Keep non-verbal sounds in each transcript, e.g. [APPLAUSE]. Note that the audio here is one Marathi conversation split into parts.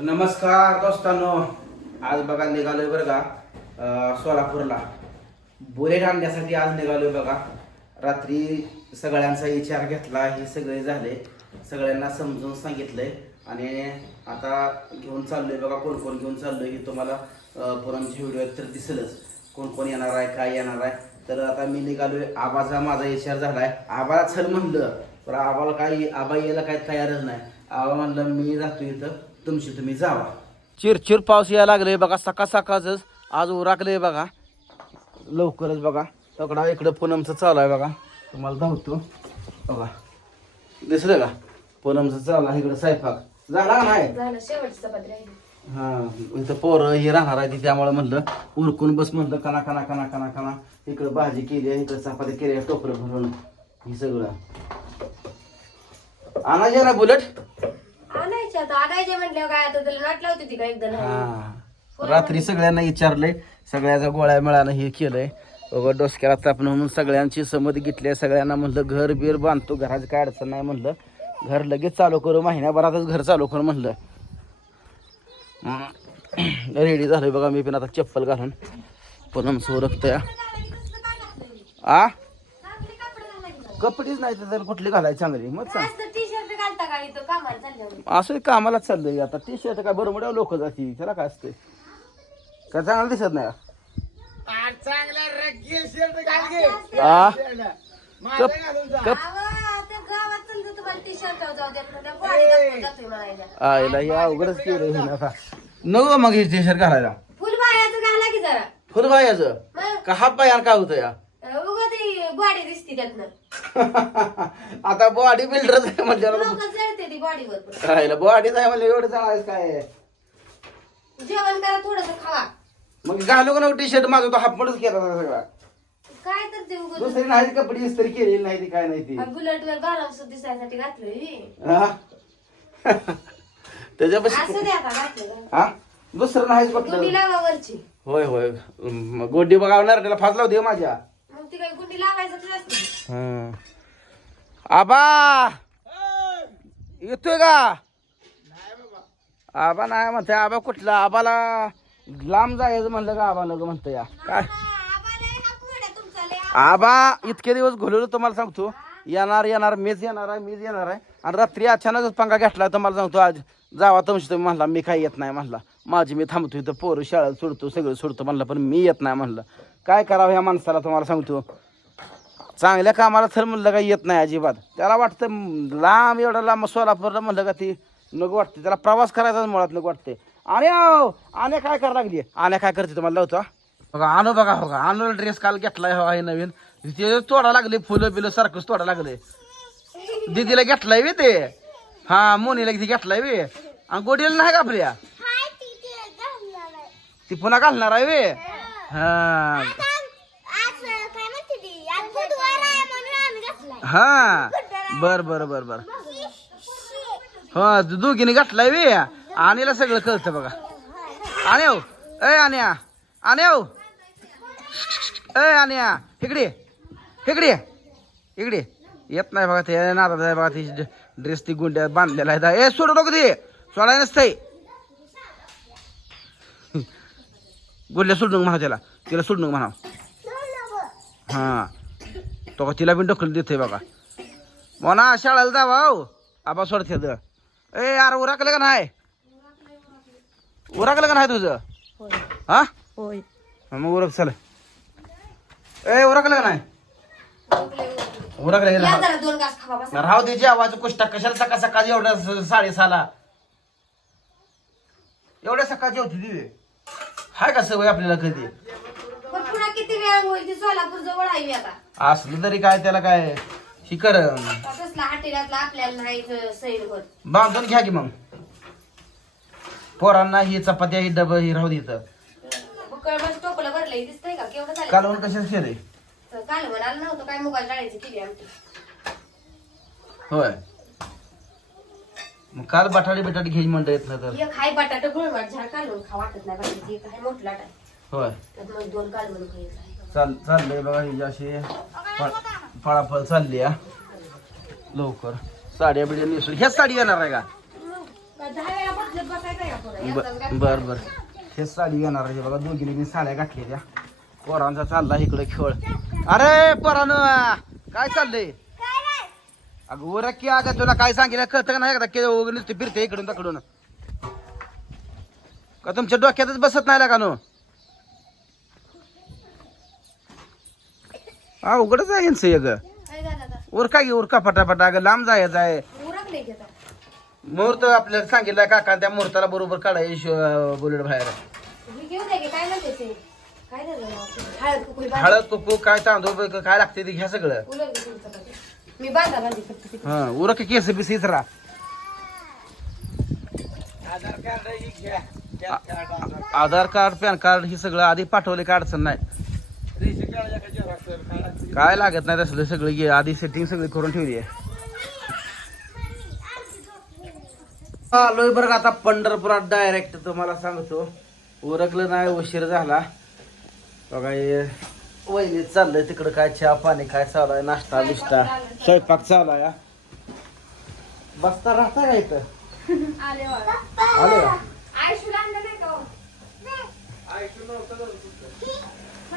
तर नमस्कार दोस्तांनो. आज बघा निघालोय बरं का सोलापूरला. बुलेट आणण्यासाठी आज निघालोय बघा. रात्री सगळ्यांचा विचार घेतला हे सगळे झाले. सगळ्यांना समजून सांगितलंय. आणि आता घेऊन चाललोय बघा कोण कोण घेऊन चाललोय हे तुम्हाला अं, व्हिडिओ व्हिडिओत तर दिसेलच. कोण कोण येणार आहे काय येणार आहे. तर आता मी निघालोय. आबाचा माझा विचार झालाय. आबाला चल म्हणलं पण आबाला काय आबा यायला काय तयारच नाही. आबा म्हणलं मी जातो इथं. तुमची तुम्ही जावा. चिरचिर पाऊस यायला लागले बघा सकाळ सकाळच आज उराकले बघा. लवकरच बघा तकडा इकडं पूनमचं चालू आहे बघा. तुम्हाला धावतो. बघा. दिसलं का? पूनमचं चालू आहे इकडं स्वयंपाक. झाला नाही? हा इथं पोरं हे राहणार आहे ती त्यामुळे म्हणलं उरकून बस म्हणलं कना कना कना कना कना इकडं भाजी केली आहे इकडं चपाती केली आहे टोपरं भरून. हे सगळं. आणायचे ना बुलेट? आता आणायचे म्हटल्यावर काय आता त्याला नाट लावते ती का एकदा नाही. हा. रात्री सगळ्यांना विचारलंय. सगळ्याचा गोळ्या मिळानं हे केलंय. बघा डोसक्याला तापणं म्हणून सगळ्यांची संमती घेतली सगळ्यांना म्हणलं घर बीर बांधतो घराची काय अडचण नाही म्हणलं. घर लगेच चालू करू महिन्याभरातच घर चालू करू म्हणलं. रेडी झालोय बघा मी पण आता चप्पल घालून. पूनम सोरकतोय आ. कपडेच नाही तर कुठली घालायची चांगली? मग सांग. कामाला असं कामाला चाललंय आता. टी शर्ट काय बरोबर लोक जाती. त्याला काय असते काय चांगलं दिसत नाही. का? आ? कप कप अहो, त्या गावात समजा तुम्हाला टी शर्ट जाऊ देत नाही, त्या बॉडी जातोय म्हणायच्या. आईला हे अवघडच केलं हे नको. मग हे टी शर्ट घालायला फुलबायाचं घाला की जरा. फुल बायाचं मग का हाफ काय होतं या? उगा ती बॉडी दिसती त्यातनं. [LAUGHS] आता बॉडी बिल्डरच आहे म्हणल्यावर ती बॉडीवर आईला बॉडीच आहे म्हणजे एवढं चालायचं काय? आहे? जेवण करा थोडस खावा. मग घालू का टी शर्ट माझा तो हाफ पडच केला होता सगळा. काय तर ते उगा दुसरी नाही ती कपडे इस्त्री केलेली नाही ती काय नाही ती. बुलेट वर घालून दिसायसाठी घातलोय हा? त्याच्यापाशी असं द्या का घातलं का? हा? दुसरं नाहीच गुंडी म्हटलं लावा वरची. होय होय. म, गोडी बघावणार त्याला फास लावते माझ्या. मग ती काय गुंडी लावायचं असते हं. आबा! येतोय का? आबा नाही म्हणते आबा कुठला? आबाला लांब जायचं म्हणलं का आबा नको म्हणतं या. काय? आबा इतके दिवस घोलवलं तुम्हाला सांगतो. येणार येणार मीच येणार आहे मीच येणार आहे. आणि रात्री अचानकच पंखा घेतला तुम्हाला सांगतो आज जावा तुमची तुम्ही म्हणला मी काही येत नाही म्हणला. माझी मी थांबतो इथं पोरं शाळा सोडतो सगळं सोडतो म्हणलं पण मी येत नाही म्हणलं. काय करावं ह्या माणसाला तुम्हाला सांगतो. चांगल्या कामाला तर म्हणलं काही येत नाही अजिबात. त्याला वाटतं लांब एवढा लांब सोलापूरला म्हणलं का ती नको वाटते. त्याला प्रवास करायचा मुळात नको वाटते. आणि अहो, आणे काय करायला लागली? आणे काय करते तुम्हाला लावतो हा? बघा आणू बघा बघा. आणू ड्रेस काल घेतलाय हो आहे नवीन. ते तोडा लागले फुलं बिलं सारखंच तोडा लागले. दीदीला घेतलाय वे ते. हा मोनीला किती घेतलाय वे आणि गोडीला नाही का आपल्या? ती पुन्हा घालणार आहे वे हा. हा. बर बर बर बर. हा दोघीने गाठलाय वे. आणीला सगळं कळतं बघा. आणि हो. ए आण्या. आणि हो. ए आण्या. इकडे इकडे इकडे येत नाही बघा ते. नादात आहे बघा ती ड्रेस ती गुंड्या बांधलेला आहे ए सोडू नको ते. सोडाय नसतंय. गुंड्या सोडू नको म्हणा त्याला. तिला सोडू नको म्हणा हा. तो तिला पण ढकलून देते बघा. म्हणा शाळेला जावा हो आबा सोडते द. ए यार उराकलं का नाही? उराकलं का नाही तुझं? हा? मग उरक चल. ए उरकलं का नाही? उरकलं राहू दे जेवायचं कुष्टा कशाला सकाळ सकाळी एवढ्या साडेसहाला एवढ्या सकाळची होती ती. हाय का सवय आपल्याला कधी? किती वेळ होईल सोलापूर जवळ आहे आता. असलं तरी काय त्याला काय ही कर कसला हाटेलातला आपल्याला नाही सैल होत. बांधून घ्या की मग. पोरांना ही चपात्या ही डब ही राहू दे इथं. कळबस टोपलं भरलंय दिसतंय का? केवढं झालं? कालवण कशाच केलंय? तर काल म्हणाल नव्हतं काय मुगाच्या डाळीची केली आमची होय. मग काल बटाटे बिटाटे घ्यायची म्हणता येत नाही तर. एक हाय बटाटा गुळवाट झाड कालवून खा वाटत नाही एक हाय त्यात मग दोन कालवण खायचं चाल चाललंय बघा ही अशी फळ- फळाफळ चालली हा लवकर. साड्या बिड्या नेसून. ह्याच साडी येणार आहे का? बर बर. हेच साडी येणार आहे बघा दोघीने मी साड्या घातल्या पोरांचा चालला इकडे खेळ. अरे पोरानं काय चाललंय? अगं ओरा की अगं तुला काय सांगितलं? कळतं का नाही का नुसते फिरते इकडून तकडून? का तुमच्या डोक्यातच बसत नाही का नो? अवघडच आहे यांचं एक? उरका घे उरका पटापटा अगं लांब जायचं आहे. मुहूर्त आपल्याला सांगितलं काका त्या मुहूर्ताला बरोबर काढायची बुलेट बाहेर? हळद कुकू काय तांदूळ बिकू, काय लागते ते घ्या सगळं. हा उरक केस बिस इचरा. आधार कार्ड पॅन कार्ड हे सगळं आधी पाठवले काय अडचण नाही. काय लागत नाही तसलं सगळं घे आधी सेटिंग सगळी करून ठेवली आहे. आलोय बरं का आता पंढरपुरात डायरेक्ट तुम्हाला सांगतो. उरकलं नाही उशीर झाला. बघा हे वहिनी चाललंय तिकडं काय चहा पाणी काय चालू आहे नाश्ता बिष्टा. स्वयंपाक चालू आहे. बसता राहता का इथं? आले बाबा. आले का आयुष्यला आणलं नाही का हो?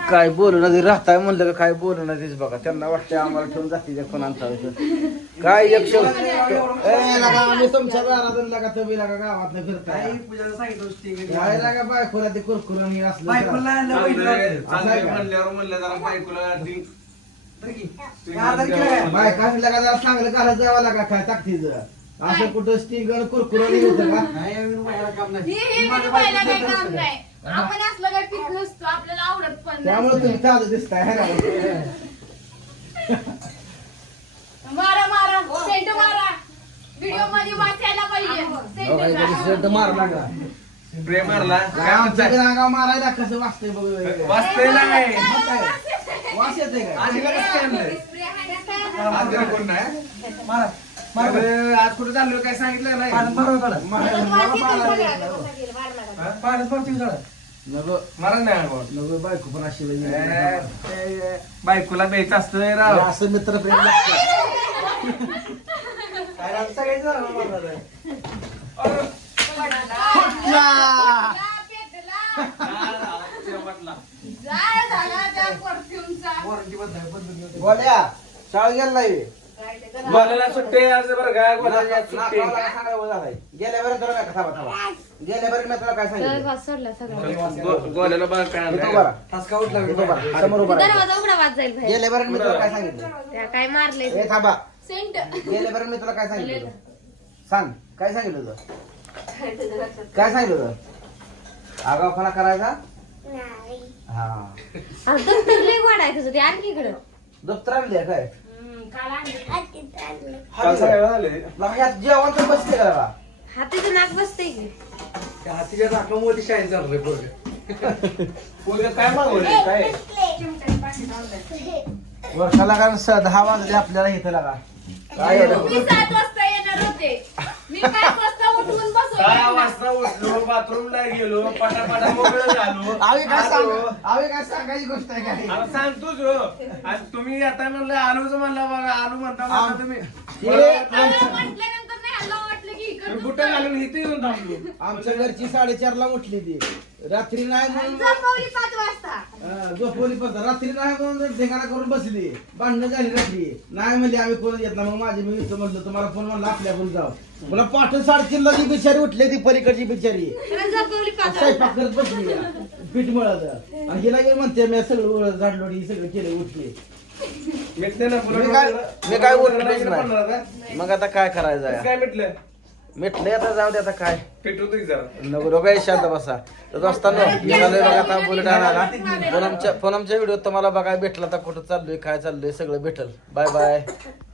काय बोलू ना राहताय म्हणलं का काय बोलू ना तेच बघा. त्यांना वाटतं आम्हाला ठेवून जाते त्या कोणाचा काय एक शब्द ए, लगा, आम्ही तुमच्या लगा तुम्ही लगा गावात फिरताय? काय लागा बायकोला ते कुरकुरण हे असलं बायका लगा जरा चांगलं घालत जावं लागा काय ताकदीचं? असं कुठं स्टिंग कुरकुरण होतं का? हे- हे म्हणजे पहिला काम नाही. आपण असलं नसतो आपल्याला आवडत पण नाही. त्यामुळे तुम्ही चालू दिसताय है ना? मारा मारा. सेंट मारा. व्हिडिओमध्ये वाचायला पाहिजे. सेंट बघा, इकडे मारा. शर्ट मार लागा आमच्या अंगावर मारायला कसं वाचतंय बघ वाचतंय. मग काय? वास काय कसं काय आणलंय? कोण नाही? अरे, आज कुठे चाललोय? काय सांगितलं नाही. येतो नका. मला आवडत. नको बायको पण अशी ए, वेगळी. ए, बायकोला द्यायचं असतं राव. असं मित्र प्रेम लागतं या पेटला. जाळ झाला त्या परफ्यूमचा. गोल्या शाळ गेला नाही. काय सुट्टी आज बरं सुट्टी तुला थांबा थांबा मी तुला काय सांगितलं? गो- गोल्याला बघ काय इथं आणलंय. बरं. इथं बरं. समोर उभं राहा. दरवाजा उघडा वाज जाईल बाहेर. गेल्या बरं मी तुला काय सांगितलं? त्या काय मारले ए थांबा. सेंट गेल्या बरं मी तुला काय सांगितलं होतं? सांग. काय सांगितलं होतं? काय सांगितलं होतं? आगावपणा करायचा? हा. आता दप्तर लय ते आणखी इकडं. दप्तर आणली काय? काल आणलं काल सगळं झालंय. मग ह्यात जेवण तर बसते का? हातीचं नाक बसतंय की त्या हातीच्या नाकामध्ये शाळेत चाललंय पोरगं. [LAUGHS] पोरगं काय मागवलंय? काय वर्षाला कारण स- दहा वाजले आपल्याला इथं लागा काय एवढं? मी सात वाजता येणार होते मी पाच वाजता उठून सहा बसवलं वाजता उठलो? बाथरूमला गेलो पटापटा मोकळं झालो. आम्ही काय सांग आलो. आम्ही काय सांगायची गोष्ट आहे काय? सांगतोच हो आज तुम्ही आता म्हणलं आलूच म्हणला बघा आलू म्हणता तुम्ही. मला म्हटल्यानंतर नाही हल्ला वाटलं की इकडं बुट घालून इथे येऊन थांबलो. आमच्या घरची साडेचार ला उठली ती. रात्री नाही म्हणून पाच झोपवली पण रात्री नाही म्हणून ठिकाणा करून बसली भांडणं झाली रात्री. नाही म्हणली आम्ही कोण येत ना मग माझे मी मित्र म्हणलं तुम्हाला फोन म्हणलं आपल्या पण जाऊ. मला पाठ साडेतीनला जी बिचारी उठली ती पलीकडची बिचारी. स्वयंपाक करत बसली पीठ मळत आणि हिला ये म्हणते मी सगळं झाडलोडी सगळं केलं उठली. मी काय मी काय उठलोच नाही. मग आता काय करायचं? काय मिटलं मिटले आता जाऊ दे आता काय. जरा नको रोगाई शांत बसा. तर दोस्तांनो निघालोय बघा आता बुलेट आणायला. पूनमच्या पूनमच्या व्हिडिओ तुम्हाला बघायला भेटला आता कुठं चाललोय काय चाललोय सगळं भेटल. Bye bye